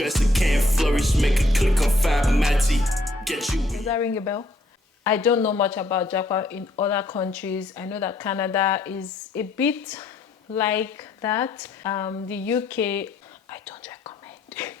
stress, it can't flourish. Make a click on Fab Matty. Get you. Does that ring a bell? I don't know much about Japan in other countries. I know that Canada is a bit like that. The UK, I don't recommend.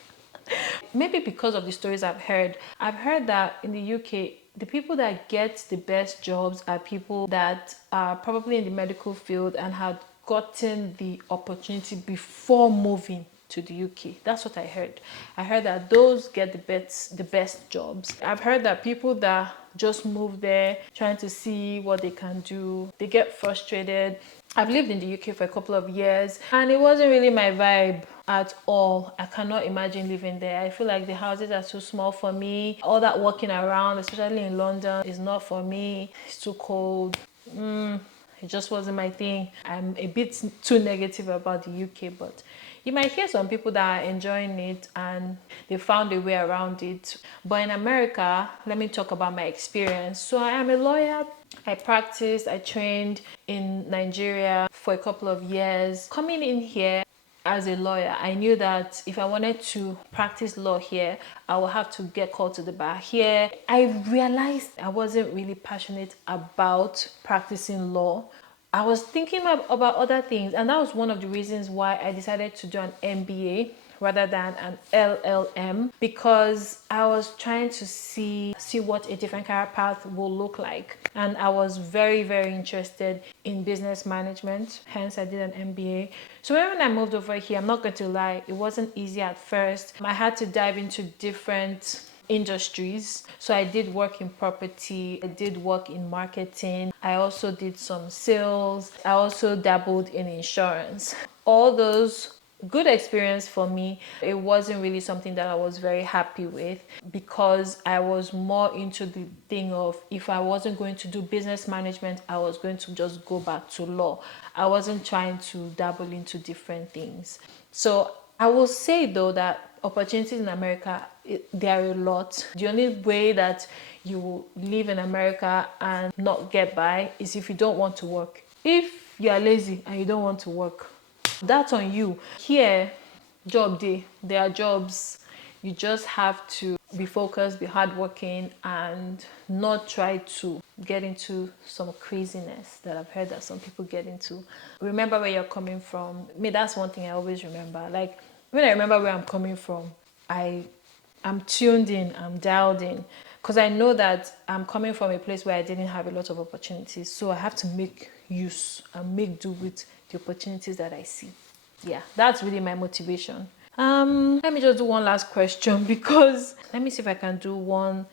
Maybe because of the stories I've heard. I've heard that in the UK, the people that get the best jobs are people that are probably in the medical field and had gotten the opportunity before moving to the UK. That's what I heard. I heard that those get the best jobs. I've heard that people that just move there trying to see what they can do, they get frustrated. I've lived in the UK for a couple of years and it wasn't really my vibe at all. I cannot imagine living there. I feel like the houses are too small for me. All that walking around, especially in London, is not for me. It's too cold. It just wasn't my thing. I'm a bit too negative about the UK, but you might hear some people that are enjoying it and they found a way around it. But in America, let me talk about my experience. So I am a lawyer. I practiced, I trained in Nigeria for a couple of years. Coming in here as a lawyer, I knew that if I wanted to practice law here, I would have to get called to the bar here. I realized I wasn't really passionate about practicing law. I was thinking about other things, and that was one of the reasons why I decided to do an MBA rather than an LLM, because I was trying to see what a different career path will look like. And I was very, very interested in business management, hence I did an MBA. So when I moved over here, I'm not going to lie, it wasn't easy at first. I had to dive into different industries. So I did work in property, I did work in marketing, I also did some sales, I also dabbled in insurance. All those good experience for me. It wasn't really something that I was very happy with because I was more into the thing of if I wasn't going to do business management, I was going to just go back to law. I wasn't trying to dabble into different things. So I will say though that opportunities in America, there are a lot. The only way that you will live in America and not get by is if you don't want to work. If you are lazy and you don't want to work, that's on you. Here, job day, there are jobs. You just have to be focused, be hardworking, and not try to get into some craziness that I've heard that some people get into. Remember where you're coming from. That's one thing I always remember. Like when I remember where I'm coming from, I'm tuned in, I'm dialed in, because I know that I'm coming from a place where I didn't have a lot of opportunities. So I have to make use and make do with the opportunities that I see. Yeah, that's really my motivation. Let me just do one last question because let me see if I can do one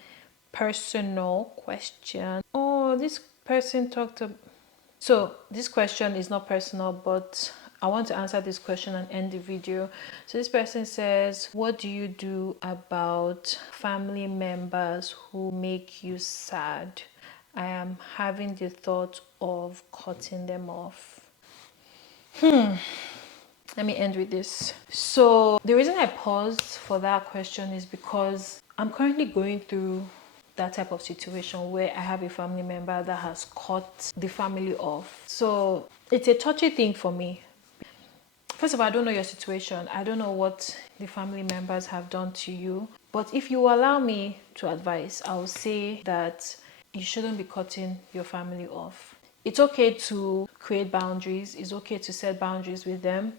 personal question. Oh, this person talked about... So this question is not personal, but I want to answer this question and end the video. So this person says, what do you do about family members who make you sad? I am having the thought of cutting them off. Let me end with this. So the reason I paused for that question is because I'm currently going through that type of situation where I have a family member that has cut the family off. So it's a touchy thing for me. First of all, I don't know your situation. I don't know what the family members have done to you. But if you allow me to advise, I will say that you shouldn't be cutting your family off. It's okay to create boundaries. It's okay to set boundaries with them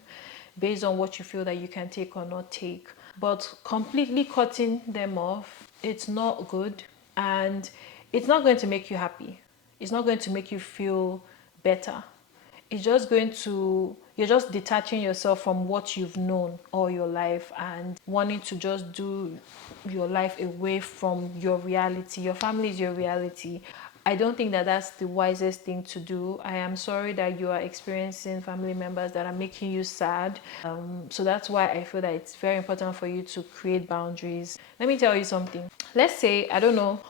based on what you feel that you can take or not take. But completely cutting them off, it's not good. And it's not going to make you happy. It's not going to make you feel better. It's just going to... You're just detaching yourself from what you've known all your life and wanting to just do your life away from your reality. Your family is your reality. I don't think that that's the wisest thing to do. I am sorry that you are experiencing family members that are making you sad. So that's why I feel that it's very important for you to create boundaries. Let me tell you something. Let's say, I don't know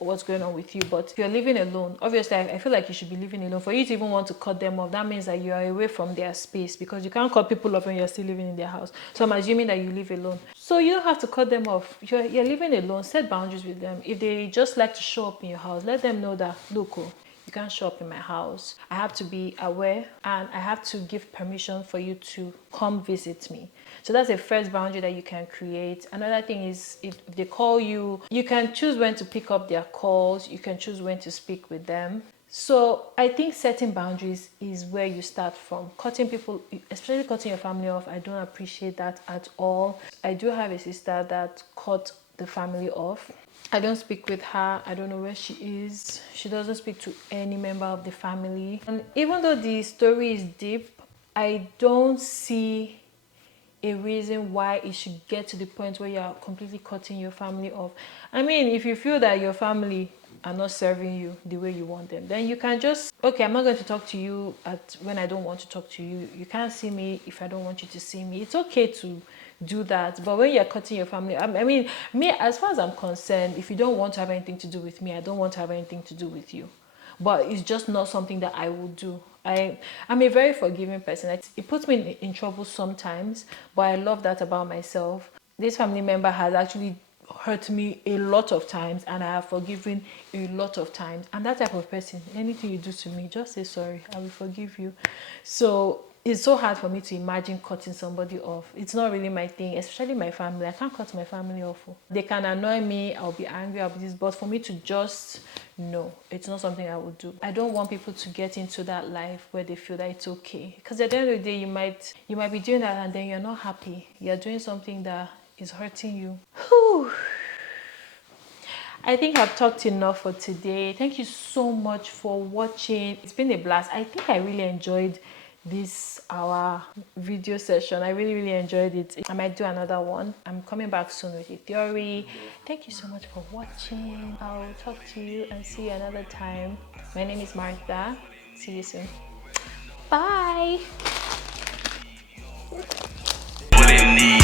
what's going on with you, but if you're living alone, obviously I feel like you should be living alone. For you to even want to cut them off, that means that you are away from their space, because you can't cut people off when you're still living in their house. So I'm assuming that you live alone. So you don't have to cut them off. You're living alone. Set boundaries with them. If they just like to show up in your house, let them know that, look, you can't show up in my house. I have to be aware and I have to give permission for you to come visit me. So that's the first boundary that you can create. Another thing is, if they call you, you can choose when to pick up their calls, you can choose when to speak with them. So I think setting boundaries is where you start from. Cutting people, especially cutting your family off, I don't appreciate that at all. I do have a sister that cut the family off. I don't speak with her. I don't know where she is. She doesn't speak to any member of the family. And even though the story is deep, I don't see a reason why it should get to the point where you're completely cutting your family off. I mean, if you feel that your family are not serving you the way you want them, then you can just, okay, I'm not going to talk to you at when I don't want to talk to you. You can't see me if I don't want you to see me. It's okay to do that. But when you're cutting your family, I mean, me, as far as I'm concerned, if you don't want to have anything to do with me, I don't want to have anything to do with you. But it's just not something that I will do. I'm a very forgiving person. It puts me in trouble sometimes, but I love that about myself. This family member has actually hurt me a lot of times, and I have forgiven a lot of times. And that type of person, anything you do to me, just say sorry, I will forgive you. So it's so hard for me to imagine cutting somebody off. It's not really my thing, especially my family. I can't cut my family off. They can annoy me, I'll be angry, I'll be this, but for me to just, no, it's not something I would do. I don't want people to get into that life where they feel that it's okay. Because at the end of the day, you might be doing that and then you're not happy. You're doing something that is hurting you. Whew. I think I've talked enough for today. Thank you so much for watching. It's been a blast. I think I really enjoyed this our video session. I really enjoyed it. I might do another one. I'm coming back soon with a theory. Thank you so much for watching. I'll talk to you and see you another time. My name is Martha. See you soon. Bye. What it need.